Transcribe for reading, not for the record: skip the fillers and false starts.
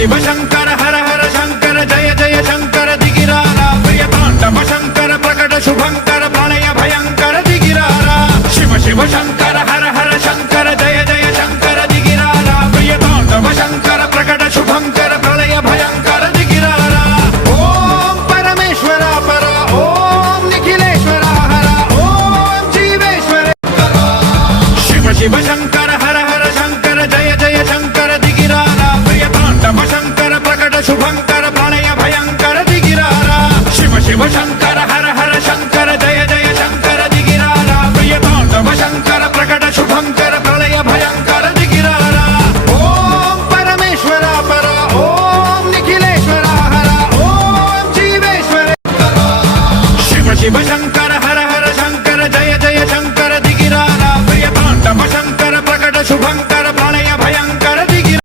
शिव शंकर हर हर शंकर जय जय शंकर दिगिरारा प्रियतांडव शंकर प्रकट शुभंकर प्रलय भयंकर दिगिरारा शिव शिव शंकर